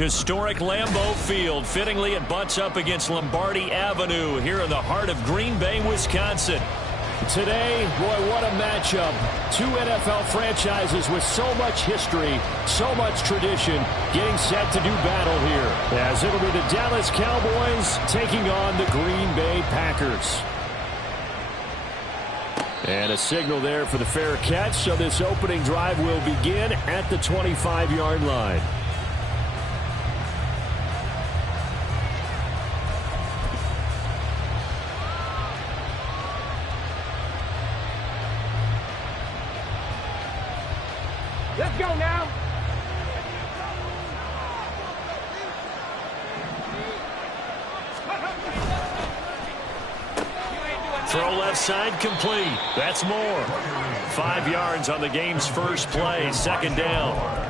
Historic Lambeau Field. Fittingly, it butts up against Lombardi Avenue here in the heart of Green Bay, Wisconsin. Today, boy, what a matchup. Two NFL franchises with so much history, so much tradition, getting set to do battle here. As it'll be the Dallas Cowboys taking on the Green Bay Packers. And a signal there for the fair catch, so this opening drive will begin at the 25-yard line. Let's go now. Throw left side complete. That's more. 5 yards on the game's first play. Second down.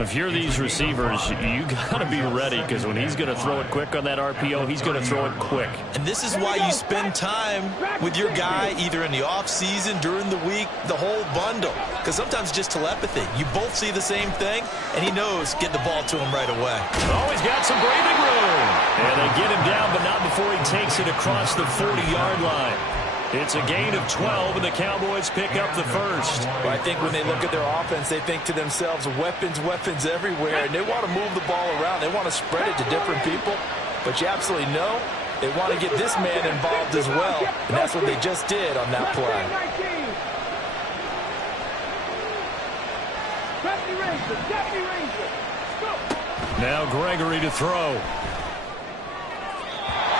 If you're these receivers, you got to be ready, because when he's going to throw it quick on that RPO, he's going to throw it quick. And this is why you spend time with your guy either in the offseason, during the week, the whole bundle. Because sometimes just telepathy. You both see the same thing, and he knows get the ball to him right away. Oh, he's got some breathing room. And they get him down, but not before he takes it across the 40-yard line. It's a gain of 12, and the Cowboys pick up the first. Well, I think when they look at their offense, they think to themselves, weapons, weapons everywhere, and they want to move the ball around. They want to spread it to different people, but you absolutely know they want to get this man involved as well, and that's what they just did on that play. Now Gregory to throw.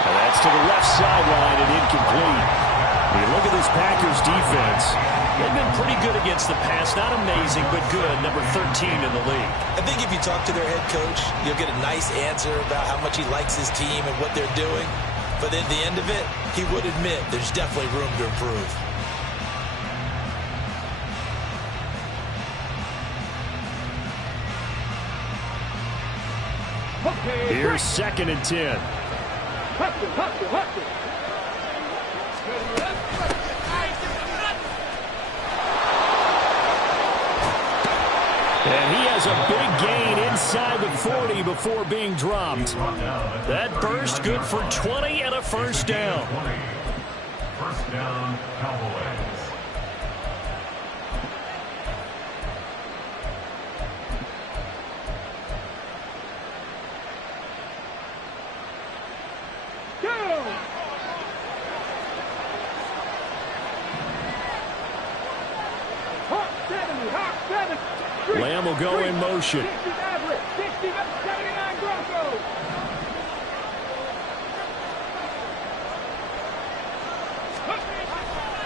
And that's to the left sideline and incomplete. When you look at this Packers defense, they've been pretty good against the pass. Not amazing, but good. Number 13 in the league. I think if you talk to their head coach, you'll get a nice answer about how much he likes his team and what they're doing. But at the end of it, he would admit there's definitely room to improve. Here's 2nd and 10. And he has a big gain inside the 40 before being dropped. That burst good for 20 and a first down. First down, Cowboys. Lamb will go in motion.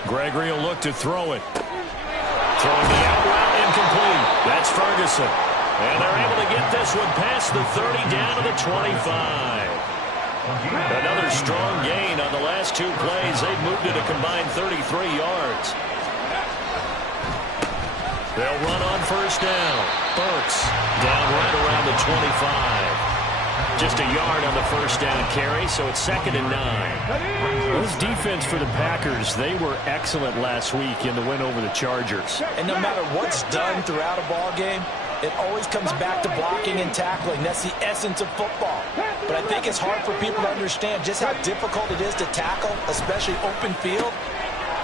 Gregory will look to throw it. Throwing the out route incomplete. That's Ferguson. And they're able to get this one past the 30 down to the 25. Another strong gain on the last 2 plays. They've moved it a combined 33 yards. They'll run on first down. Burks down right around the 25. Just a yard on the first down carry, so it's 2nd and 9. This defense for the Packers, they were excellent last week in the win over the Chargers. And no matter what's done throughout a ball game, it always comes back to blocking and tackling. That's the essence of football. But I think it's hard for people to understand just how difficult it is to tackle, especially open field.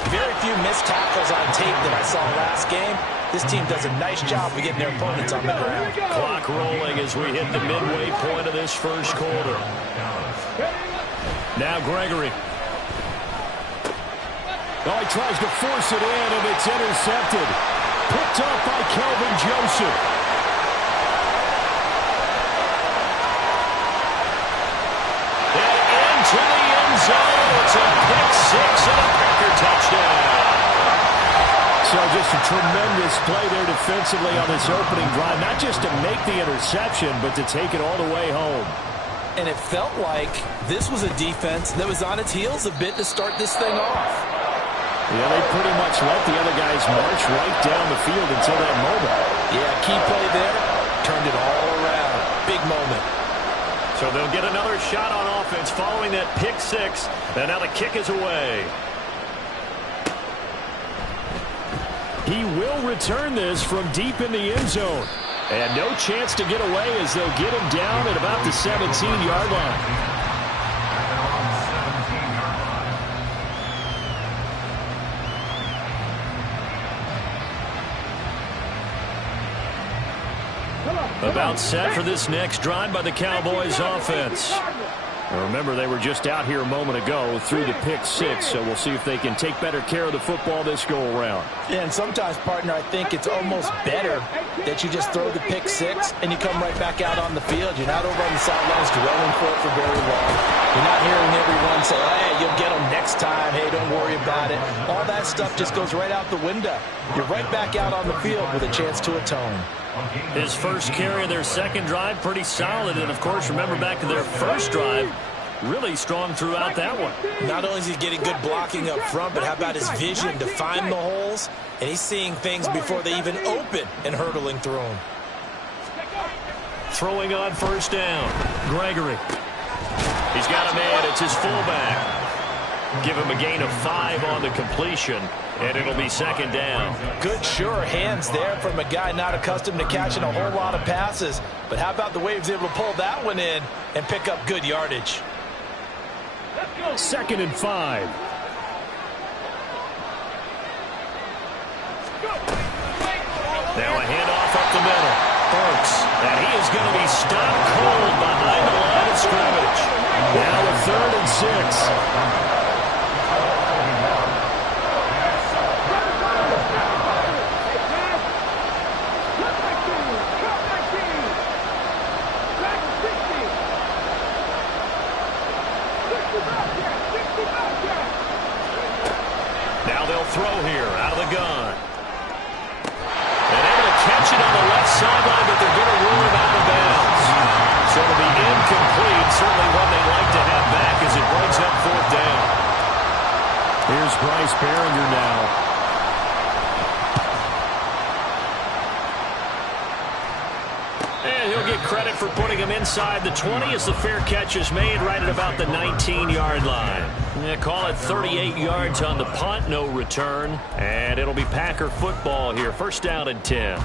Very few missed tackles on tape that I saw last game. This team does a nice job of getting their opponents on the ground. Clock rolling as we hit the midway point of this first quarter. Now Gregory. Oh, he tries to force it in, and it's intercepted. Picked off by Kelvin Joseph. And into the end zone. It's a pick 6 and a Packer touchdown. So just a tremendous play there defensively on this opening drive. Not just to make the interception, but to take it all the way home. And it felt like this was a defense that was on its heels a bit to start this thing off. Yeah, they pretty much let the other guys march right down the field until that moment. Yeah, key play there. Turned it all around. Big moment. So they'll get another shot on offense following that pick 6. And now the kick is away. He will return this from deep in the end zone. And no chance to get away as they'll get him down at about the 17-yard line. About set for this next drive by the Cowboys offense. Now remember, they were just out here a moment ago through the pick six, so we'll see if they can take better care of the football this go-around. Yeah, and sometimes, partner, I think it's almost better that you just throw the pick six and you come right back out on the field. You're not over on the sidelines dwelling for it for very long. You're not hearing everyone say, hey, you'll get them next time. Hey, don't worry about it. All that stuff just goes right out the window. You're right back out on the field with a chance to atone. His first carry of their second drive, pretty solid. And, of course, remember back to their first drive, really strong throughout that one. Not only is he getting good blocking up front, but how about his vision to find the holes? And he's seeing things before they even open and hurdling through them. Throwing on first down, Gregory. He's got a man. It's his fullback. Give him a gain of 5 on the completion, and it'll be second down. Good, sure hands there from a guy not accustomed to catching a whole lot of passes. But how about the way he was able to pull that one in and pick up good yardage? Second and 5. Now a handoff up the middle. Burks, and he is going to be stopped cold behind the line of scrimmage. Now a 3rd and 6. Now they'll throw here out of the gun. And able to catch it on the left sideline, but they're going to rule it out of bounds. So it'll be incomplete. Certainly one they'd like to have back as it brings up 4th down. Here's Bryce Baringer now. And he'll get credit for putting him inside the 20 as the fair catch is made right at about the 19-yard line. Yeah, call it 38 yards on the punt, no return. And it'll be Packer football here. First down and 10.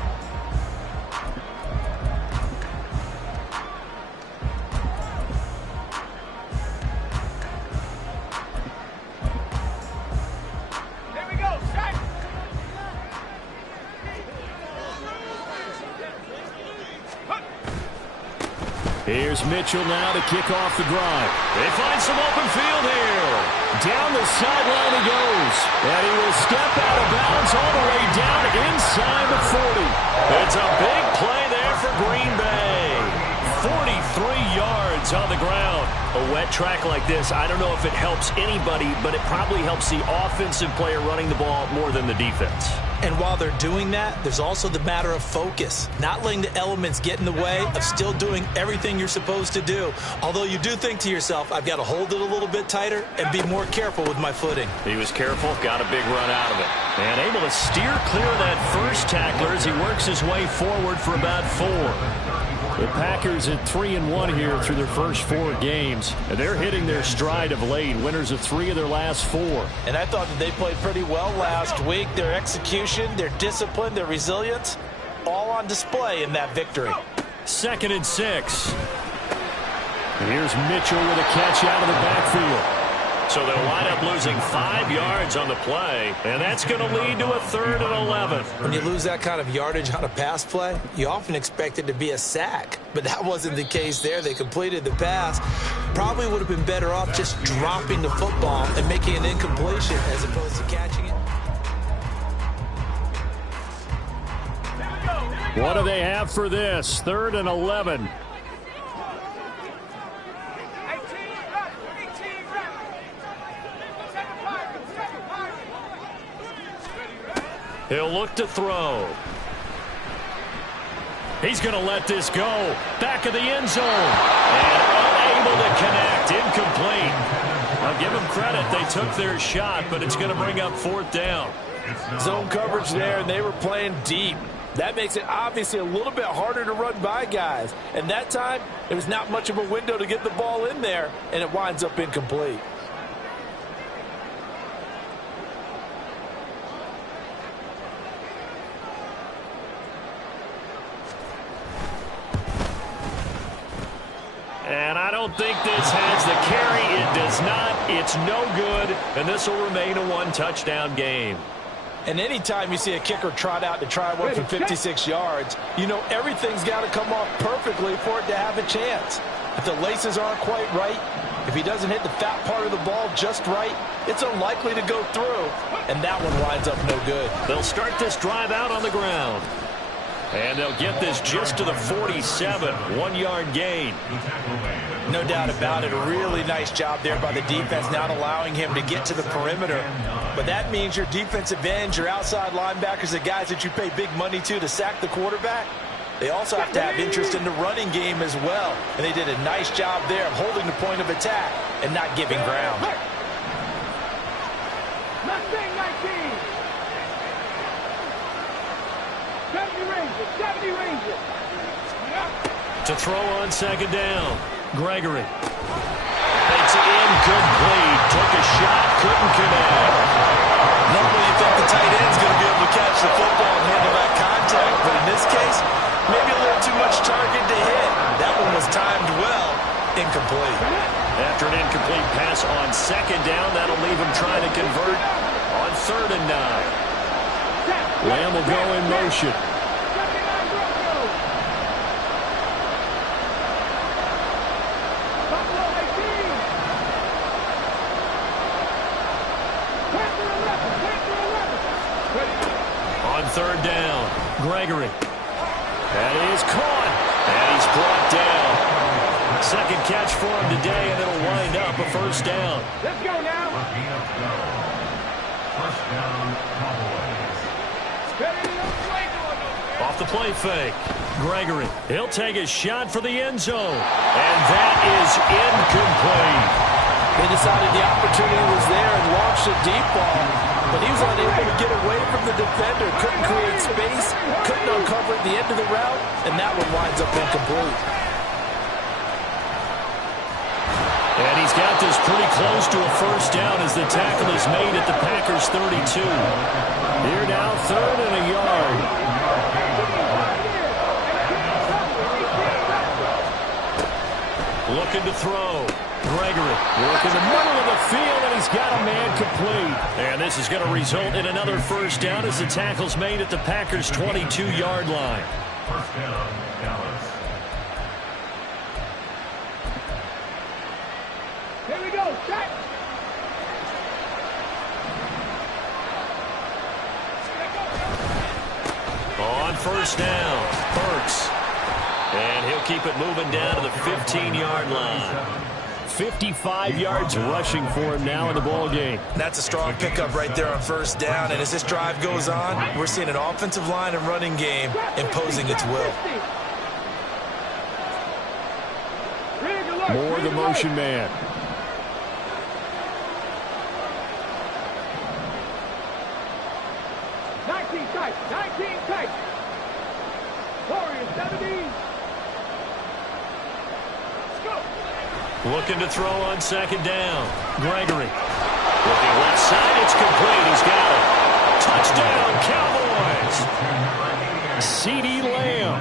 Here's Mitchell now to kick off the drive. They find some open field here. Down the sideline he goes. And he will step out of bounds all the way down inside the 40. It's a big play there for Green Bay. 43 yards on the ground. A wet track like this, I don't know if it helps anybody, but it probably helps the offensive player running the ball more than the defense. And while they're doing that, there's also the matter of focus. Not letting the elements get in the way of still doing everything you're supposed to do. Although you do think to yourself, I've got to hold it a little bit tighter and be more careful with my footing. He was careful, got a big run out of it. And able to steer clear of that first tackler as he works his way forward for about 4. The Packers at 3-1 here through their first 4 games. And they're hitting their stride of late. Winners of 3 of their last 4. And I thought that they played pretty well last week. Their execution, their discipline, their resilience, all on display in that victory. 2nd and 6. Here's Mitchell with a catch out of the backfield. So they'll wind up losing 5 yards on the play, and that's going to lead to a 3rd and 11. When you lose that kind of yardage on a pass play, you often expect it to be a sack. But that wasn't the case there. They completed the pass. Probably would have been better off just dropping the football and making an incompletion as opposed to catching it. What do they have for this? 3rd and 11. He'll look to throw. He's going to let this go. Back of the end zone. And unable to connect. Incomplete. I'll give them credit. They took their shot, but it's going to bring up 4th down. Zone coverage there, and they were playing deep. That makes it obviously a little bit harder to run by guys. And that time, there was not much of a window to get the ball in there, and it winds up incomplete. don't think this has the carry. It does not. It's no good, and this will remain a one-touchdown game. And anytime you see a kicker trot out to try one for 56 yards, you know everything's got to come off perfectly for it to have a chance. If the laces aren't quite right, if he doesn't hit the fat part of the ball just right, it's unlikely to go through, and that one winds up no good. They'll start this drive out on the ground. And they'll get this just to the 47, 1-yard gain. No doubt about it. A really nice job there by the defense, not allowing him to get to the perimeter. But that means your defensive ends, your outside linebackers, the guys that you pay big money to sack the quarterback, they also have to have interest in the running game as well. And they did a nice job there of holding the point of attack and not giving ground. Mustang 19. 70 Rangers. To throw on second down. Gregory. It's incomplete. Took a shot, couldn't connect. Normally you think the tight end's going to be able to catch the football and handle that contact. But in this case, maybe a little too much target to hit. That one was timed well. Incomplete. After an incomplete pass on second down, that'll leave him trying to convert on 3rd and 9. Lamb will go in motion. On 3rd down, Gregory. That is caught, and he's brought down. Second catch for him today, and it'll wind up a 1st down. Let's go now. First down, Cowboys. Off the play fake. Gregory, he'll take a shot for the end zone. And that is incomplete. They decided the opportunity was there and launched a deep ball. But he was unable to get away from the defender. Couldn't create space. Couldn't uncover at the end of the route. And that one winds up incomplete. And he's got this pretty close to a 1st down as the tackle is made at the Packers' 32. Here now, 3rd and a yard. Looking to throw. Gregory working the middle of the field, and he's got a man complete. And this is going to result in another 1st down as the tackle's made at the Packers' 22-yard line. First down, Dallas. Here we go. Set. On 1st down, Burks. And he'll keep it moving down to the 15-yard line. 55 yards rushing for him now in the ball game. That's a strong pickup right there on 1st down. And as this drive goes on, we're seeing an offensive line and running game imposing its will. More the motion man. Tight. 19 tight. Warriors 17. Let's go. Looking to throw on second down. Gregory. Looking left side. It's complete. He's got it. Touchdown, Cowboys. CeeDee Lamb.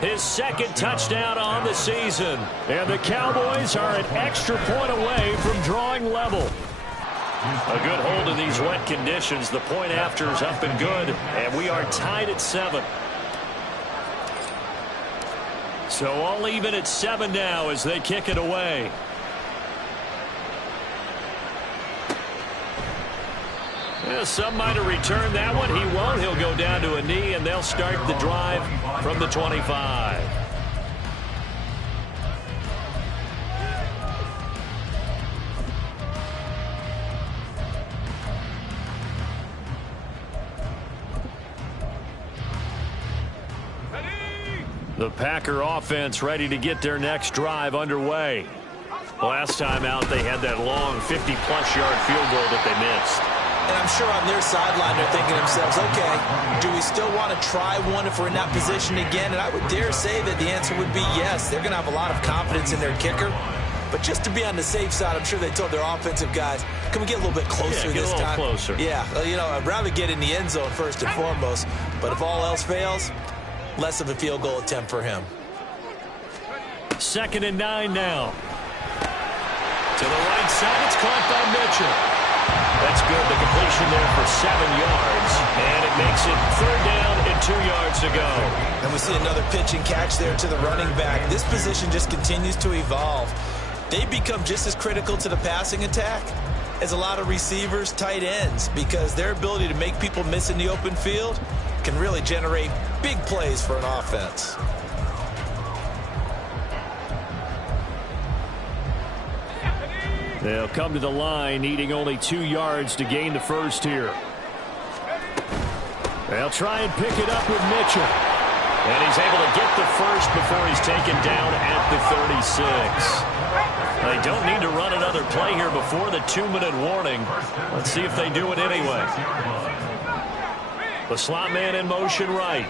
His 2nd touchdown on the season. And the Cowboys are an extra point away from drawing level. A good hold in these wet conditions. The point after is up and good. And we are tied at 7. So all even at 7 now as they kick it away. Yeah, some might have returned that one. He won't. He'll go down to a knee, and they'll start the drive from the 25. The Packer offense ready to get their next drive underway. Last time out, they had that long 50-plus yard field goal that they missed. And I'm sure on their sideline they're thinking to themselves, okay, do we still want to try one if we're in that position again? And I would dare say that the answer would be yes. They're going to have a lot of confidence in their kicker. But just to be on the safe side, I'm sure they told their offensive guys, can we get a little bit closer this time? Closer. Yeah, you know, I'd rather get in the end zone first and foremost. But if all else fails, less of a field goal attempt for him. 2nd and 9 now. To the right side, it's caught by Mitchell. That's good. The completion there for 7 yards. And it makes it 3rd down and 2 yards to go. And we see another pitch and catch there to the running back. This position just continues to evolve. They become just as critical to the passing attack as a lot of receivers, tight ends, because their ability to make people miss in the open field can really generate big plays for an offense. They'll come to the line, needing only 2 yards to gain the first here. They'll try and pick it up with Mitchell. And he's able to get the first before he's taken down at the 36. They don't need to run another play here before the 2-minute warning. Let's see if they do it anyway. The slot man in motion right.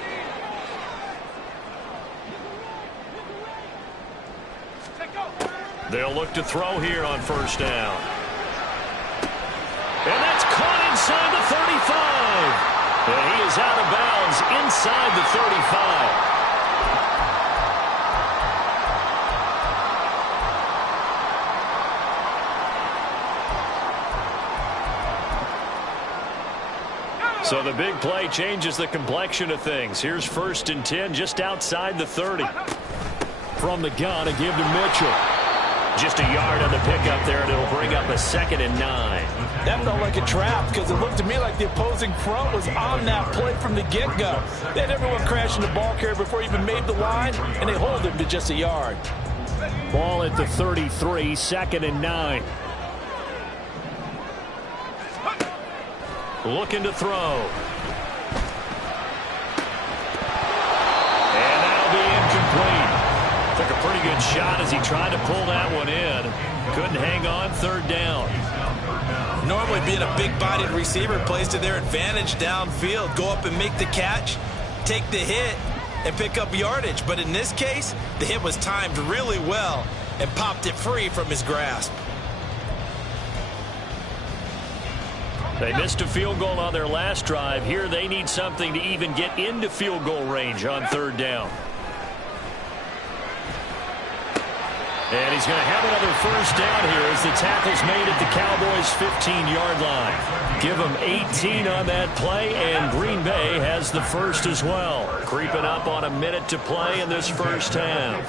They'll look to throw here on 1st down. And that's caught inside the 35. And he is out of bounds inside the 35. So the big play changes the complexion of things. Here's 1st and 10 just outside the 30. From the gun, a give to Mitchell. Just a yard on the pickup there, and it'll bring up a 2nd and 9. That felt like a trap because it looked to me like the opposing front was on that play from the get-go. They had everyone crashing the ball carrier before he even made the line, and they hold him to just a yard. Ball at the 33, 2nd and 9. Looking to throw. And that'll be incomplete. Took a pretty good shot as he tried to pull that one in. Couldn't hang on, 3rd down. Normally being a big-bodied receiver plays to their advantage downfield. Go up and make the catch, take the hit, and pick up yardage. But in this case, the hit was timed really well and popped it free from his grasp. They missed a field goal on their last drive. Here they need something to even get into field goal range on 3rd down. And he's going to have another 1st down here as the tackle's made at the Cowboys' 15-yard line. Give them 18 on that play, and Green Bay has the first as well. Creeping up on a minute to play in this 1st half.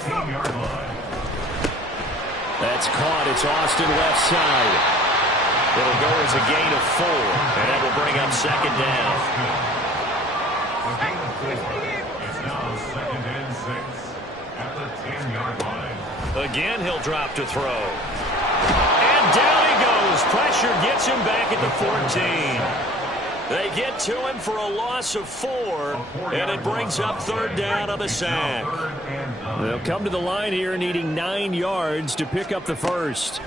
That's caught. It's Austin left side. It'll go as a gain of 4, and that will bring up 2nd down. It's now 2nd and 6 at the 10-yard line. Again, he'll drop to throw. And down he goes. Pressure gets him back at the 14. They get to him for a loss of 4, and it brings up 3rd down on the sack. They'll come to the line here needing 9 yards to pick up the first.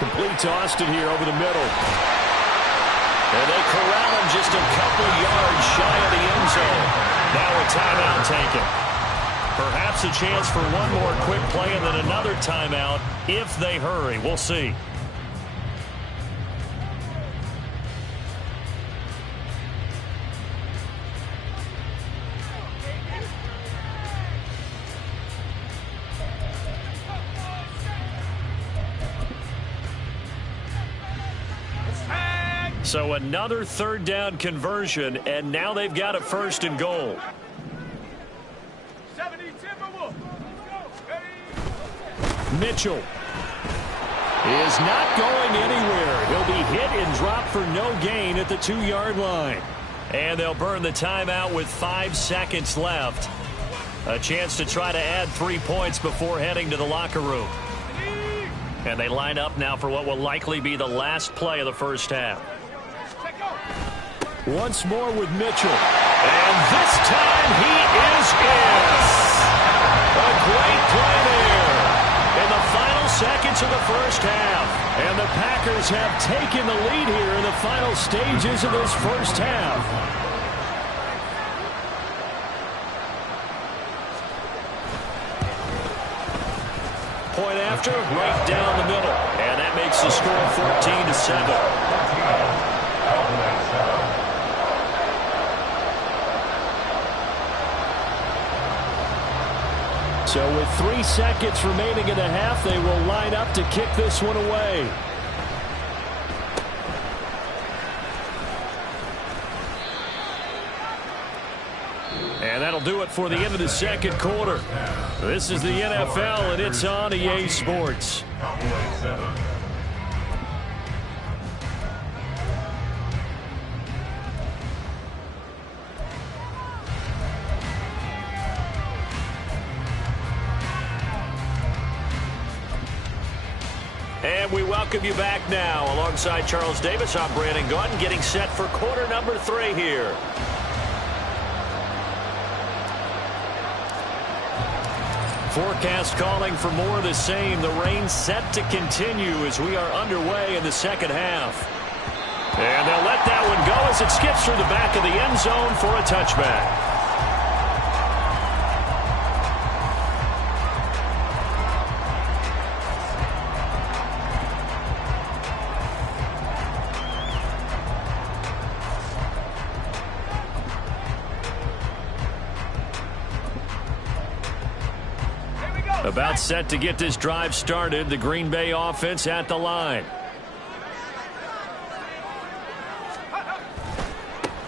Complete to Austin here over the middle. And they corral him just a couple yards shy of the end zone. Now a timeout taken. Perhaps a chance for one more quick play and then another timeout if they hurry. We'll see. So another 3rd down conversion, and now they've got a 1st and goal. Mitchell is not going anywhere. He'll be hit and dropped for no gain at the 2-yard line. And they'll burn the timeout with 5 seconds left. A chance to try to add 3 points before heading to the locker room. And they line up now for what will likely be the last play of the 1st half. Once more with Mitchell. And this time he is in. A great play there in the final seconds of the 1st half. And the Packers have taken the lead here in the final stages of this 1st half. Point after, right down the middle. And that makes the score 14-7. So with 3 seconds remaining in the half, they will line up to kick this one away. And that'll do it for the end of the second quarter. This is the NFL, and it's on EA Sports. And we welcome you back now. Alongside Charles Davis, I'm Brandon Gaudin, getting set for quarter number 3 here. Forecast calling for more of the same. The rain set to continue as we are underway in the second half. And they'll let that one go as it skips through the back of the end zone for a touchback. About set to get this drive started. The Green Bay offense at the line.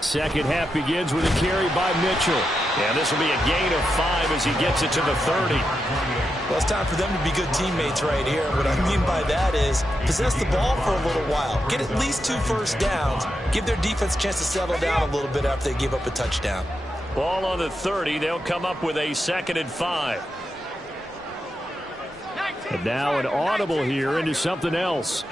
Second half begins with a carry by Mitchell. And this will be a gain of 5 as he gets it to the 30. Well, it's time for them to be good teammates right here. What I mean by that is possess the ball for a little while. Get at least 2 first downs. Give their defense a chance to settle down a little bit after they give up a touchdown. Ball on the 30. They'll come up with a 2nd and 5. And now an audible here into something else.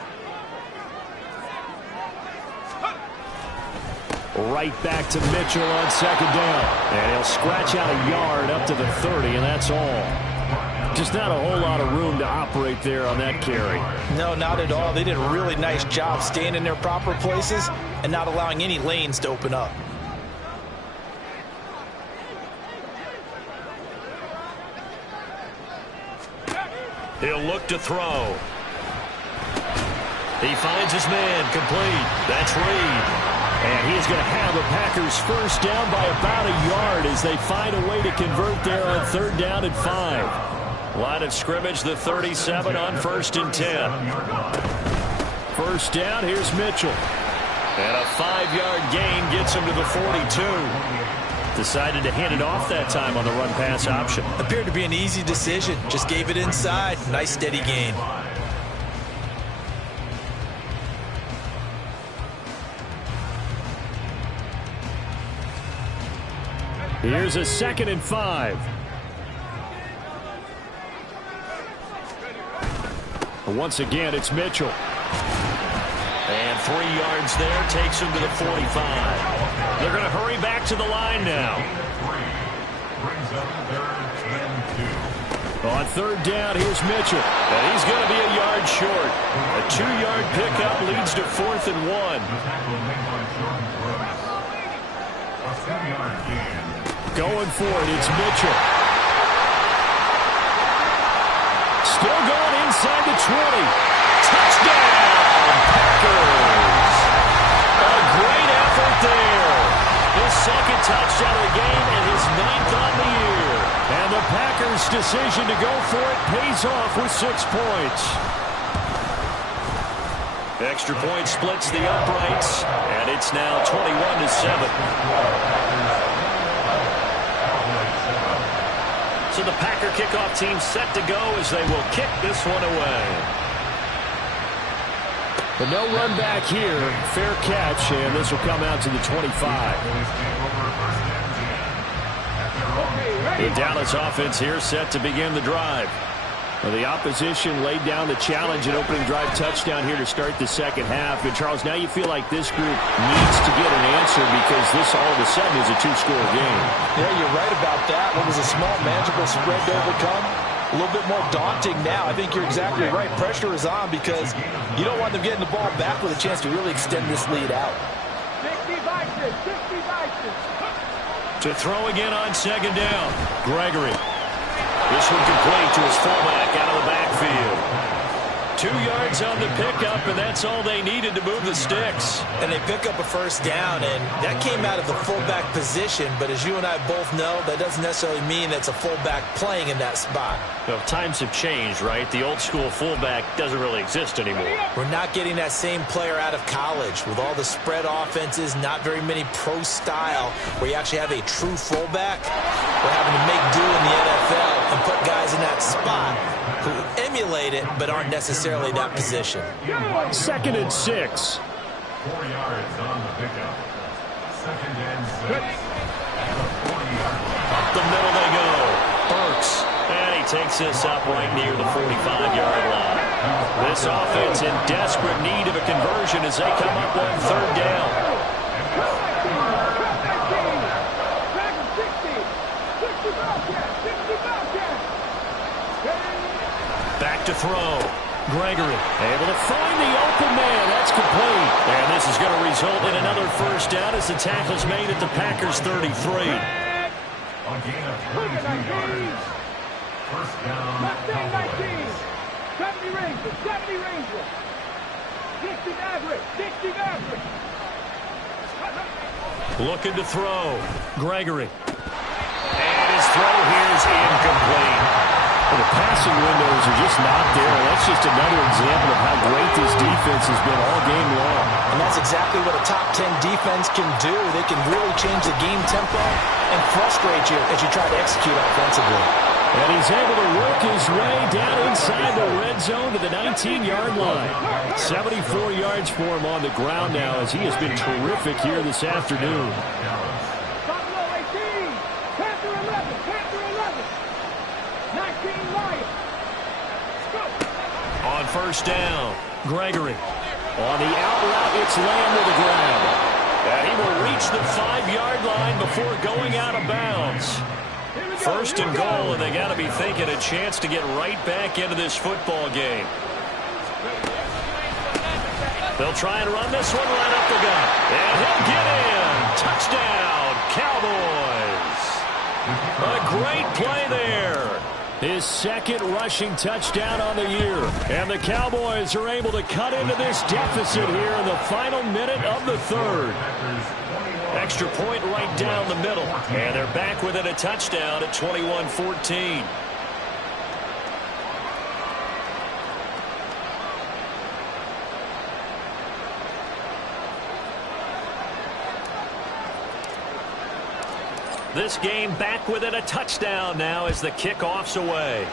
Right back to Mitchell on 2nd down. And he'll scratch out a yard up to the 30, and that's all. Just not a whole lot of room to operate there on that carry. No, not at all. They did a really nice job staying in their proper places and not allowing any lanes to open up. He'll look to throw. He finds his man complete. That's Reed. And he is going to have the Packers first down by about a yard as they find a way to convert there on 3rd down and 5. Line of scrimmage, the 37 on 1st and 10. First down, here's Mitchell. And a 5-yard gain gets him to the 42. Decided to hand it off that time on the run-pass option. Appeared to be an easy decision. Just gave it inside. Nice steady gain. Here's a 2nd and 5. Once again, it's Mitchell. And 3 yards there takes him to the 45. They're going to hurry back to the line now. On 3rd down, here's Mitchell. And he's going to be a yard short. A 2-yard pickup leads to 4th and 1. Going for it, it's Mitchell. Still going inside the 20. Touchdown, Packers. A great effort there. His 2nd touchdown of the game and his 9th on the year. And the Packers' decision to go for it pays off with 6 points. Extra point splits the uprights, and it's now 21-7. So the Packer kickoff team set to go as they will kick this one away. But no run back here. Fair catch, and this will come out to the 25. The Dallas offense here set to begin the drive. Well, the opposition laid down the challenge and opening drive touchdown here to start the second half. And, Charles, now you feel like this group needs to get an answer because this all of a sudden is a 2-score game. Yeah, you're right about that. What was a small, manageable spread to overcome? A little bit more daunting now. I think you're exactly right. Pressure is on because you don't want them getting the ball back with a chance to really extend this lead out. 60 Vikings, 60 Vikings. To throw again on 2nd down. Gregory. This one complete to his fullback out of the backfield. 2 yards on the pickup, and that's all they needed to move the sticks. And they pick up a first down, and that came out of the fullback position. But as you and I both know, that doesn't necessarily mean that's a fullback playing in that spot. Well, times have changed, right? The old school fullback doesn't really exist anymore. We're not getting that same player out of college with all the spread offenses, not very many pro style where you actually have a true fullback. We're having to make do in the NFL and put guys in that spot who emulate it but aren't necessarily that position. 2nd and 6. 4 yards on the pickup. 2nd and 6. At the 40-yard line. Up the middle they go. Burks. And he takes this up right near the 45-yard line. This offense in desperate need of a conversion as they come up on 3rd down. Back to throw. Gregory able to find the open man. That's complete. And this is going to result in another first down as the tackle's made at the Packers 33. A gain of 22 yards. First down, Cowboys. 70 Rangers, 70 Rangers. 60 Maverick, 60 Maverick. Looking to throw. Gregory. And his throw here is incomplete. Well, the passing windows are just not there. That's just another example of how great this defense has been all game long. And that's exactly what a top 10 defense can do. They can really change the game tempo and frustrate you as you try to execute offensively. And he's able to work his way down inside the red zone to the 19-yard line. 74 yards for him on the ground now as he has been terrific here this afternoon. Buffalo 18, Panther 11, Panther 11. 19 Lions. Go. On first down, Gregory. On the out route, it's Lamb with a grab. And he will reach the 5-yard line before going out of bounds. First and goal, and they got to be thinking a chance to get right back into this football game. They'll try and run this one right up the gut. And he'll get in. Touchdown, Cowboys. A great play there. His 2nd rushing touchdown on the year. And the Cowboys are able to cut into this deficit here in the final minute of the 3rd. Extra point right down the middle. And they're back within a touchdown at 21-14. This game back within a touchdown now as the kickoff's away.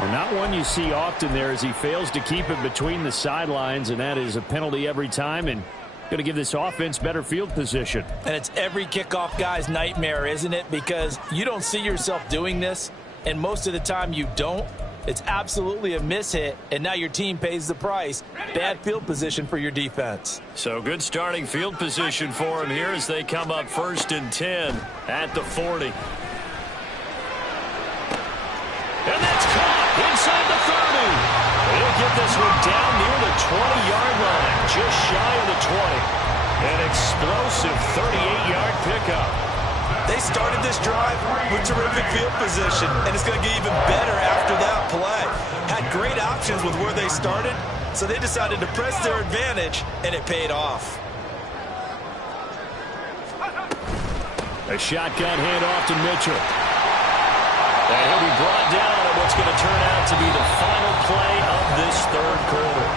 Well, not one you see often there as he fails to keep it between the sidelines, and that is a penalty every time and going to give this offense better field position. And it's every kickoff guy's nightmare, isn't it? Because you don't see yourself doing this, and most of the time you don't. It's absolutely a mishit, and now your team pays the price. Bad field position for your defense. So good starting field position for him here as they come up 1st and 10 at the 40. And that's caught inside the 30. He'll get this one down near the 20-yard line, just shy of the 20. An explosive 38-yard pickup. They started this drive with terrific field position, and it's going to get even better after that play. Had great options with where they started, so they decided to press their advantage, and it paid off. A shotgun handoff to Mitchell. And he'll be brought down at what's going to turn out to be the final play of this 3rd quarter.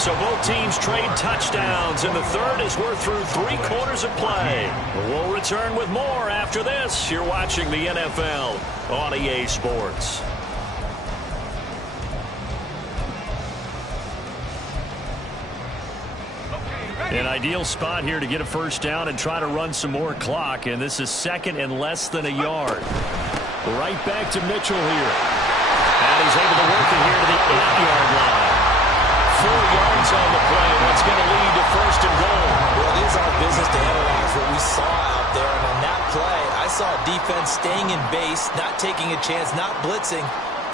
So both teams trade touchdowns, and the 3rd as we're through 3 quarters of play. We'll return with more after this. You're watching the NFL on EA Sports. An ideal spot here to get a first down and try to run some more clock, and this is 2nd and less than a yard. Right back to Mitchell here. And he's able to work it here to the 8-yard line. 4 yards on the play. What's going to lead to 1st and goal? Well, it is our business to analyze what we saw out there. And on that play, I saw defense staying in base, not taking a chance, not blitzing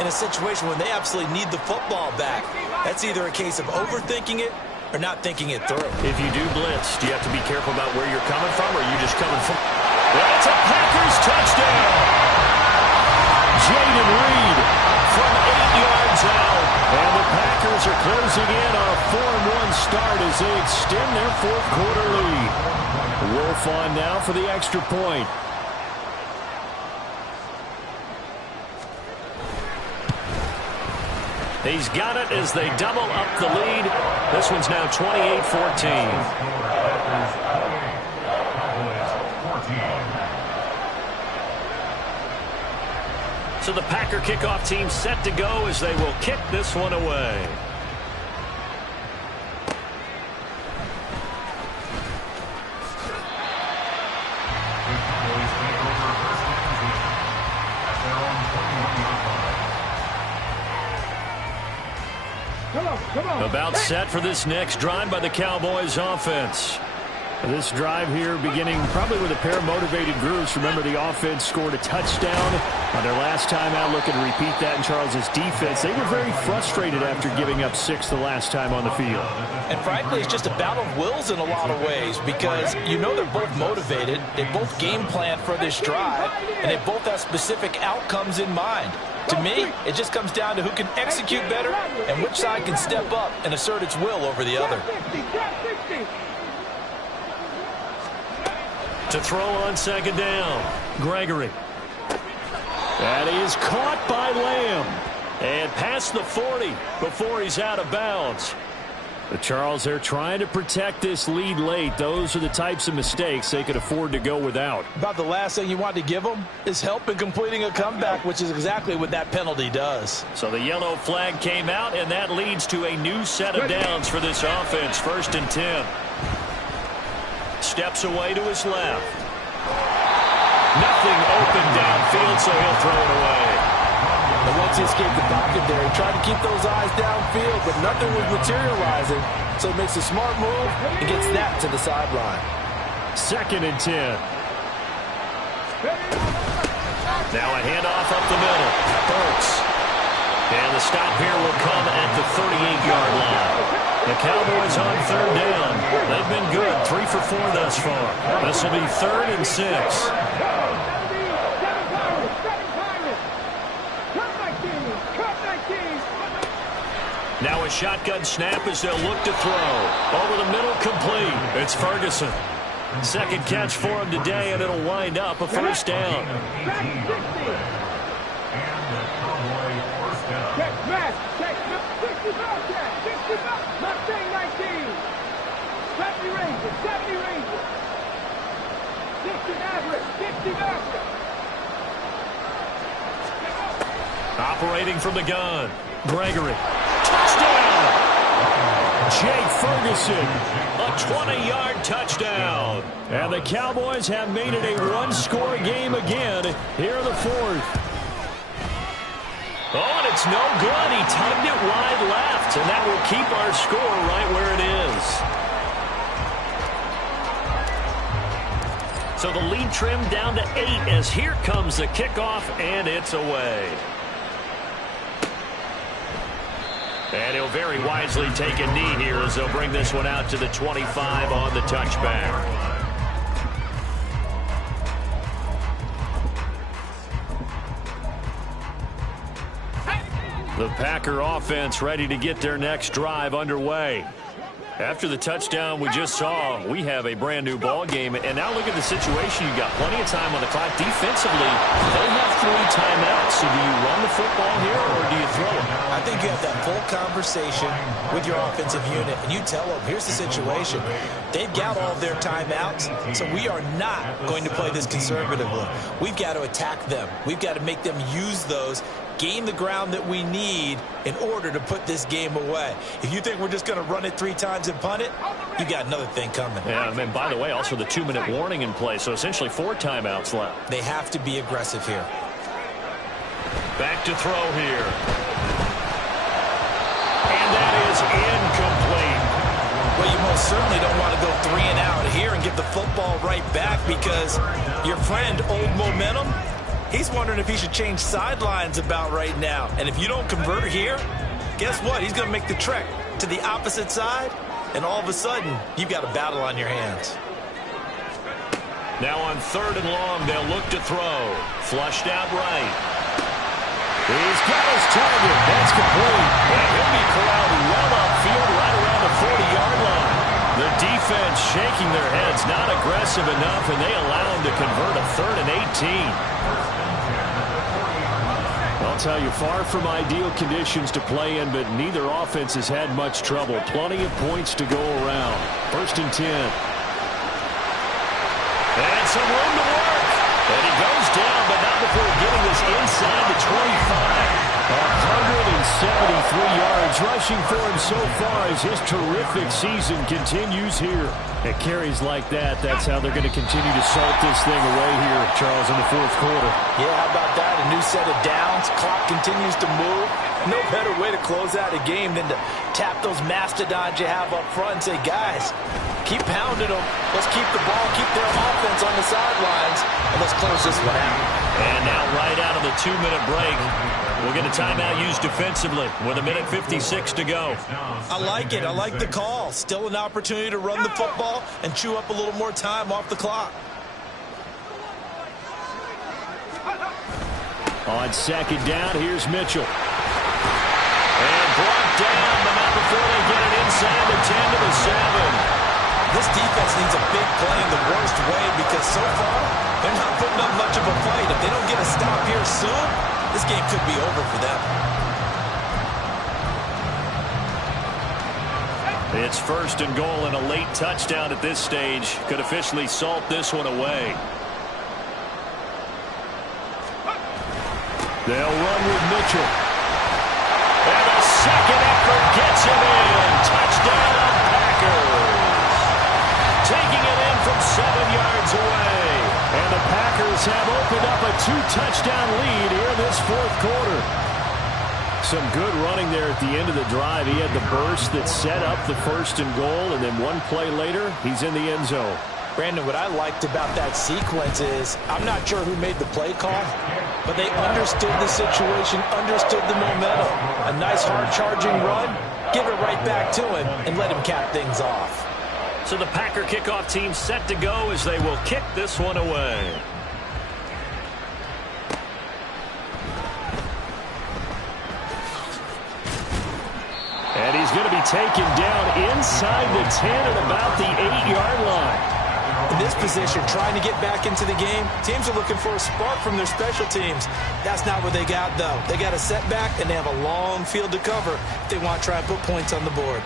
in a situation when they absolutely need the football back. That's either a case of overthinking it or not thinking it through. If you do blitz, do you have to be careful about where you're coming from, or are you just coming from? Well, it's a Packers touchdown. Jayden Reed from 8 yards out. And the Packers are closing in on a 4-1 start as they extend their fourth-quarter lead. Wolf on now for the extra point. He's got it as they double up the lead. This one's now 28-14. So the Packer kickoff team set to go as they will kick this one away. About set for this next drive by the Cowboys offense. This drive here beginning probably with a pair of motivated groups. Remember, the offense scored a touchdown on their last time out, looking to repeat that in Charles' defense. They were very frustrated after giving up 6 the last time on the field. And frankly, it's just a battle of wills in a lot of ways because you know they're both motivated. They both game plan for this drive, and they both have specific outcomes in mind. To me, it just comes down to who can execute better and which side can step up and assert its will over the other. To throw on second down, Gregory. That is caught by Lamb. And past the 40 before he's out of bounds. The Charles, they're trying to protect this lead late. Those are the types of mistakes they could afford to go without. About the last thing you want to give them is help in completing a comeback, which is exactly what that penalty does. So the yellow flag came out, and that leads to a new set of downs for this offense. 1st and 10. Steps away to his left. Nothing open downfield, so he'll throw it away. And once he escaped the pocket there, he tried to keep those eyes downfield, but nothing was materializing. So he makes a smart move and gets that to the sideline. 2nd and 10. Now a handoff up the middle. Burks. And the stop here will come at the 38-yard line. The Cowboys on 3rd down. They've been good, 3 for 4 thus far. This will be 3rd and 6. Now a shotgun snap as they'll look to throw. Over the middle, complete. It's Ferguson. Second catch for him today, and it'll wind up a 1st down. Operating from the gun, Gregory. Touchdown! Jake Ferguson. A 20-yard touchdown. And the Cowboys have made it a one-score game again here in the 4th. Oh, and it's no good. He tugged it wide left, and that will keep our score right where it is. So the lead trimmed down to 8 as here comes the kickoff, and it's away. And he'll very wisely take a knee here as they'll bring this one out to the 25 on the touchback. The Packer offense ready to get their next drive underway. After the touchdown we just saw, we have a brand new ball game. And now look at the situation. You've got plenty of time on the clock. Defensively, they have 3 timeouts. So do you run the football here or do you throw it? I think you have that full conversation with your offensive unit, and you tell them, here's the situation. They've got all of their timeouts, so we are not going to play this conservatively. We've got to attack them. We've got to make them use those, gain the ground that we need in order to put this game away. If you think we're just going to run it 3 times and punt it, you got another thing coming. Yeah, and by the way, also the 2-minute warning in play, so essentially 4 timeouts left. They have to be aggressive here. Back to throw here. And that is incomplete. Well, you most certainly don't want to go 3 and out here and give the football right back because your friend, Old Momentum, he's wondering if he should change sidelines about right now. And if you don't convert here, guess what? He's going to make the trek to the opposite side, and all of a sudden, you've got a battle on your hands. Now on 3rd and long, they'll look to throw. Flushed out right. He's got his target. That's complete. And he'll be corralled well upfield right around the 40-yard line. The defense shaking their heads, not aggressive enough, and they allow him to convert a 3rd and 18. I'll tell you, far from ideal conditions to play in, but neither offense has had much trouble. Plenty of points to go around. 1st and 10. And some room to work. And he goes down, but not before getting this inside the 25. 173 yards rushing for him so far as his terrific season continues here. At carries like that, that's how they're going to continue to salt this thing away here, Charles, in the 4th quarter. Yeah, how about that? A new set of downs. Clock continues to move. No better way to close out a game than to tap those mastodons you have up front and say, guys, keep pounding them. Let's keep the ball, keep their offense on the sidelines, and let's close this one out. And now right out of the 2-minute break, we'll get a timeout used defensively with 1:56 to go. I like it. I like the call. Still an opportunity to run the football and chew up a little more time off the clock. On 2nd down, here's Mitchell. And brought down, but not before they get it inside the 10 to the 7. This defense needs a big play in the worst way because so far they're not putting up much of a fight. If they don't get a stop here soon, this game could be over for them. It's 1st and goal, and a late touchdown at this stage could officially salt this one away. They'll run with Mitchell. And the second effort gets him in. Touchdown, Packers. Taking it in from 7 yards away. And the Packers have opened up a 2-touchdown lead here in this 4th quarter. Some good running there at the end of the drive. He had the burst that set up the 1st and goal, and then one play later, he's in the end zone. Brandon, what I liked about that sequence is I'm not sure who made the play call, but they understood the situation, understood the momentum. A nice hard-charging run, give it right back to him, and let him cap things off. So the Packer kickoff team set to go as they will kick this one away. And he's going to be taken down inside the 10 at about the 8-yard line. In this position, trying to get back into the game, teams are looking for a spark from their special teams. That's not what they got, though. They got a setback, and they have a long field to cover if they want to try and put points on the board.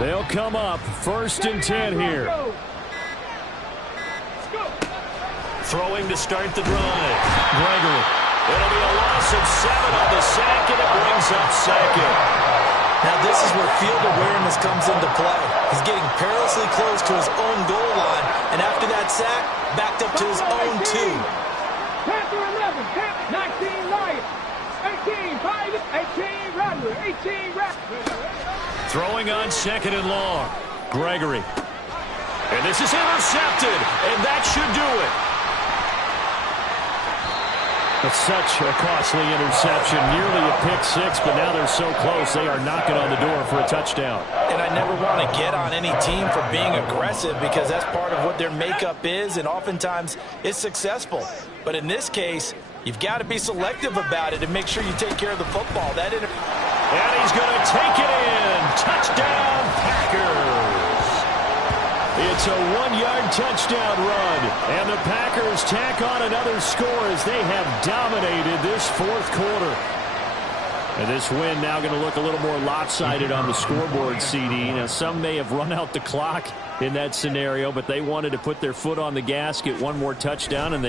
They'll come up 1st and 10 here. Throwing to start the drive. Gregory. It'll be a loss of 7 on the sack, and it brings up 2nd. Now this is where field awareness comes into play. He's getting perilously close to his own goal line, and after that sack, backed up to his own 2. Panther 11, 19 Lions, 18 Tigers, 18 Rattlers, 18 Rattlers. Throwing on 2nd and long. Gregory. And this is intercepted, and that should do it. It's such a costly interception, nearly a pick 6, but now they're so close they are knocking on the door for a touchdown. And I never want to get on any team for being aggressive because that's part of what their makeup is, and oftentimes it's successful. But in this case, you've got to be selective about it and make sure you take care of the football. And he's going to take it in. Touchdown, Packers. It's a 1-yard touchdown run. And the Packers tack on another score as they have dominated this 4th quarter. And this win now going to look a little more lopsided on the scoreboard, CD. Now, some may have run out the clock in that scenario, but they wanted to put their foot on the gas, get one more touchdown, and they